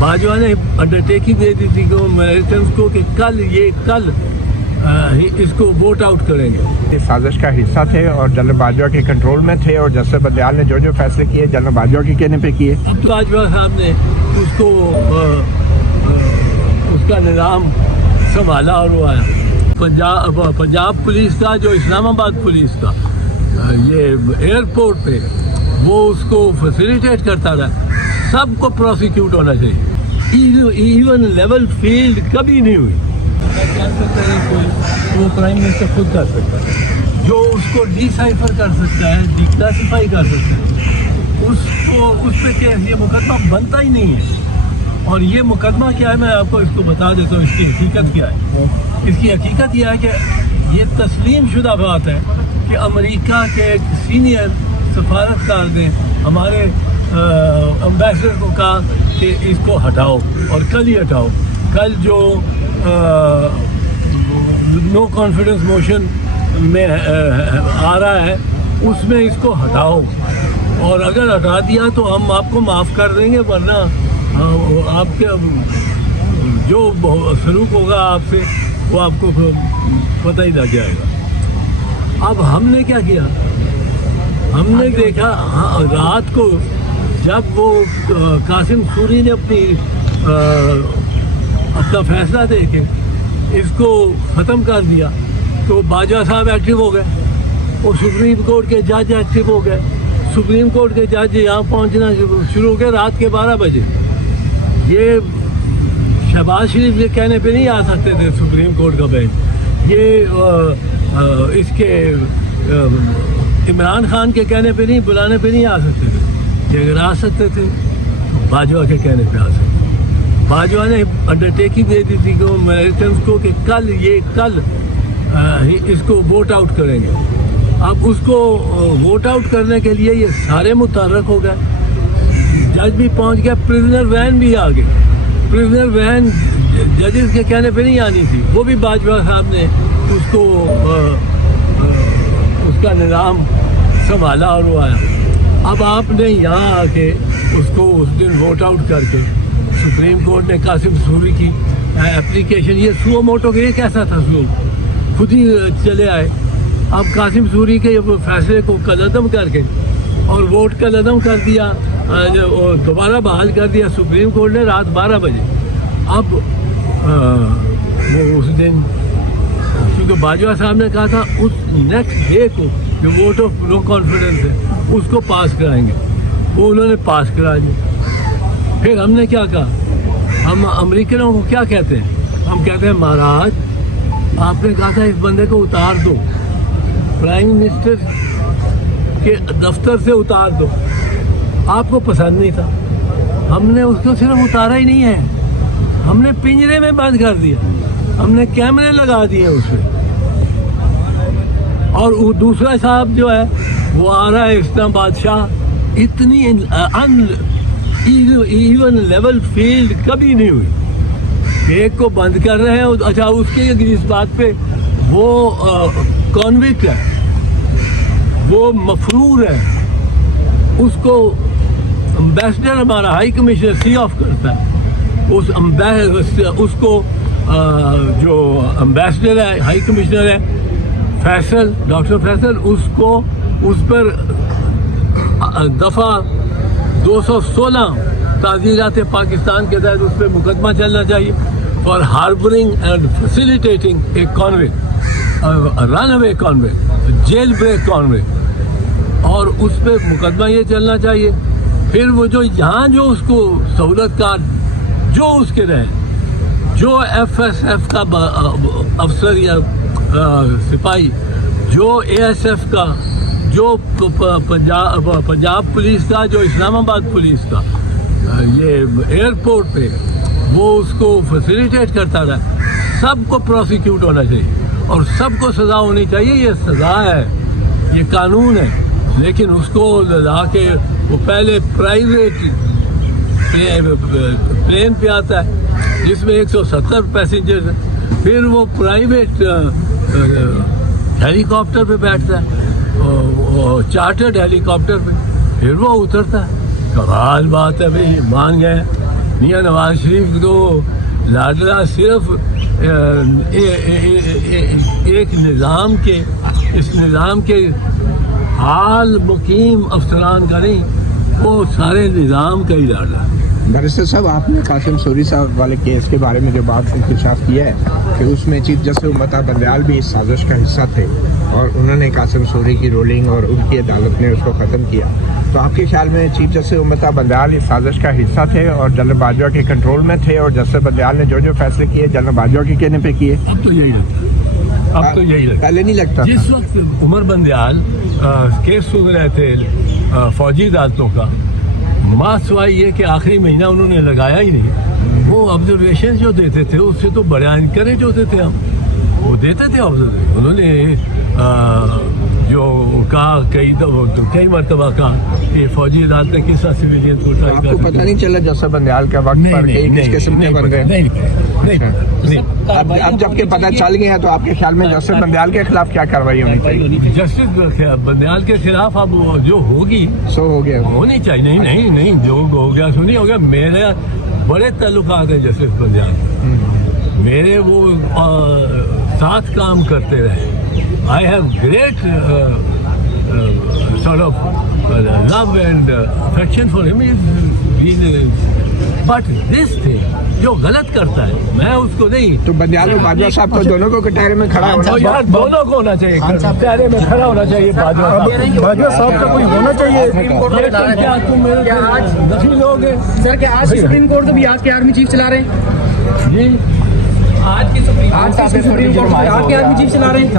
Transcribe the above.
बाजवा ने अंडरटेकिंग दे दी थी कि अमेरिकन को कि कल इसको वोट आउट करेंगे। इस साजिश का हिस्सा थे और जनरल बाजवा के कंट्रोल में थे और जस्टिस बंदयाल ने जो जो फैसले किए जनरल बाजवा के कहने पे किए। अब बाजवा साहब ने उसको उसका निज़ाम संभाला और वो आया। पंजाब पुलिस का जो इस्लामाबाद पुलिस का ये एयरपोर्ट पे वो उसको फैसिलिटेट करता रहा। सबको प्रोसिक्यूट होना चाहिए। इवन लेवल फील्ड कभी नहीं हुई। वो प्राइम मिनिस्टर खुद कर सकता है, जो उसको डिसाइफर कर सकता है, डिक्लासिफाई कर सकता है, उसको उस पर क्या ये मुकदमा बनता ही नहीं है। और ये मुकदमा क्या है मैं आपको इसको बता देता हूँ। इसकी हकीकत क्या है? इसकी हकीकत यह है कि ये तस्लीम शुदा बात है कि अमेरिका के एक सीनियर सफारतकार ने हमारे एम्बेसडर को कहा कि इसको हटाओ और कल ही हटाओ। कल जो नो कॉन्फिडेंस मोशन में आ रहा है उसमें इसको हटाओ, और अगर हटा दिया तो हम आपको माफ़ कर देंगे, वरना आपके जो सलूक होगा आपसे वो आपको पता ही लग जाएगा। अब हमने क्या किया, हमने देखा रात को जब वो कासिम सूरी ने अपना फैसला दे के इसको ख़त्म कर दिया तो बाजवा साहब एक्टिव हो गए, वो सुप्रीम कोर्ट के जज एक्टिव हो गए। सुप्रीम कोर्ट के जज यहाँ पहुँचना शुरू हो गए रात के 12 बजे। ये शहबाज शरीफ के कहने पे नहीं आ सकते थे सुप्रीम कोर्ट का बेंच, ये इसके इमरान खान के कहने पे नहीं, बुलाने पे नहीं आ सकते थे। ये अगर आ सकते थे तो बाजवा के कहने पे आ सकते। बाजवा ने अंडरटेकिंग दे दी थी कि अमेरिकन को कि कल इसको वोट आउट करेंगे। अब उसको वोट आउट करने के लिए ये सारे मुतहर्रिक हो गए। जज भी पहुंच गया, प्रिजनर वैन भी आ गई। प्रिजनर वैन जजेस के कहने पे नहीं आनी थी, वो भी बाजवा साहब ने उसको उसका निज़ाम संभाला और वो आया। अब आपने यहाँ आके उसको उस दिन वोट आउट करके सुप्रीम कोर्ट ने कासिम सूरी की एप्लीकेशन, ये सुओ मोटो के कैसा था, खुद ही चले आए। अब कासिम सूरी के फैसले को कलअदम करके और वोट कलअदम कर दिया, दोबारा बहाल कर दिया सुप्रीम कोर्ट ने रात 12 बजे। अब वो उस दिन क्योंकि बाजवा साहब ने कहा था उस नेक्स्ट डे को जो वोट ऑफ नो कॉन्फिडेंस है उसको पास कराएंगे, वो उन्होंने पास करा दिया। फिर हमने क्या कहा, हम अमेरिकनों को क्या कहते हैं, हम कहते हैं महाराज आपने कहा था इस बंदे को उतार दो, प्राइम मिनिस्टर के दफ्तर से उतार दो, आपको पसंद नहीं था। हमने उसको सिर्फ उतारा ही नहीं है, हमने पिंजरे में बंद कर दिया, हमने कैमरे लगा दिए उसमें। और वो दूसरा साहब जो है वो आ रहा है इस्लाम बादशाह, इतनी इवन लेवल फील्ड कभी नहीं हुई। एक को बंद कर रहे हैं, अच्छा उसके इस बात पे वो कॉन्विक्ट है, वो मफरूर है, उसको एम्बेसडर हमारा हाई कमिश्नर सी ऑफ करता है। उसको जो एम्बेसडर है, हाई कमिश्नर है फैसल, डॉक्टर फैसल, उसको उस पर दफ़ा 216 ताज़ीरात पाकिस्तान के तहत उस पर मुकदमा चलना चाहिए for harbouring and facilitating a convict, run away convict, jail break convict, और उस पर मुकदमा ये चलना चाहिए। फिर वो जो यहाँ जो उसको सहूलतकार जो उसके रहे, जो FSF का अफसर या सिपाही, जो ASF का, जो पंजाब पुलिस का, जो इस्लामाबाद पुलिस का, ये एयरपोर्ट पे वो उसको फैसिलिटेट करता रहा। सबको प्रोसिक्यूट होना चाहिए और सबको सज़ा होनी चाहिए, ये सज़ा है, ये कानून है। लेकिन उसको ला के वो पहले प्राइवेट प्लेन पे आता है जिसमें 170 पैसेंजर्स हैं, फिर वो प्राइवेट हेलीकॉप्टर पे बैठता है, चार्टर्ड हेलीकॉप्टर पे, फिर वो उतरता है। कमाल बात है भाई, मान गए میاں نواز شریف تو لاڈلا صرف ایک نظام کے اس نظام کے حال مقیم افسران کا نہیں، وہ سارے نظام کا ہی لاڈلا۔ بیرسٹر صاحب، آپ نے قاسم سوری صاحب والے کیس کے بارے میں جو بات انکشاف کیا ہے کہ اس میں چیف جسٹس امتا بندیال بھی اس سازش کا حصہ تھے اور انہوں نے قاسم سوری کی رولنگ اور ان کی عدالت نے اس کو ختم کیا، تو آپ کے خیال میں چیف جسٹس امتا بندیال اس سازش کا حصہ تھے اور جنرل باجوہ کے کنٹرول میں تھے، اور جسٹس بندیال نے جو فیصلے کیے جنرل باجوہ کے کہنے پہ کیے؟ اب تو یہی لگتا ہے، پہلے نہیں لگتا تھا۔ جس وقت عمر بندیال کیس سن رہے تھے فوجی عدالتوں کا، سوائے یہ کہ آخری مہینہ انہوں نے لگایا ہی نہیں، وہ آبزرویشن جو دیتے تھے اس سے تو بڑے انکریج ہوتے تھے ہم، وہ دیتے تھے آبزرویشن۔ انہوں نے جو کہا کئی مرتبہ کہا کہ فوجی عدالت نے کس طرح سویلین کو ٹرائی آپ کو پتہ نہیں چلا جسٹس بندیال کا وقت پر کس قسم کے بن گئے؟ اب جب کہ پتہ چل گیا تو آپ کے خیال میں جسٹس بندیال کے خلاف کیا کارروائی ہونی چاہیے؟ جسٹس بندیال کے خلاف اب جو ہوگی سو ہو گیا ہونی چاہیے۔ نہیں جو ہو گیا سو نہیں ہو گیا۔ میرے بڑے تعلقات ہیں جسٹس بندیال، میرے وہ ساتھ کام کرتے رہے۔ I have great sort of love and affection for him. But this thing جو غلط کرتا ہے میں اس کو نہیں۔ تو بندیال اور باجوہ صاحب کو دونوں کو کٹہرے میں کھڑا ہونا تو یار دونوں کو ہونا چاہیے، کٹہرے میں کھڑا ہونا چاہیے باجوہ صاحب کا کوئی ہونا چاہیے۔ کیا تم میرے دخیل لوگ ہیں سر کہ آج سپریم کورٹ کو بھی آج کے آرمی چیف چلا رہے ہیں؟ جی آج کی سپریم کورٹ کو آج کے آرمی چیف چلا رہے ہیں۔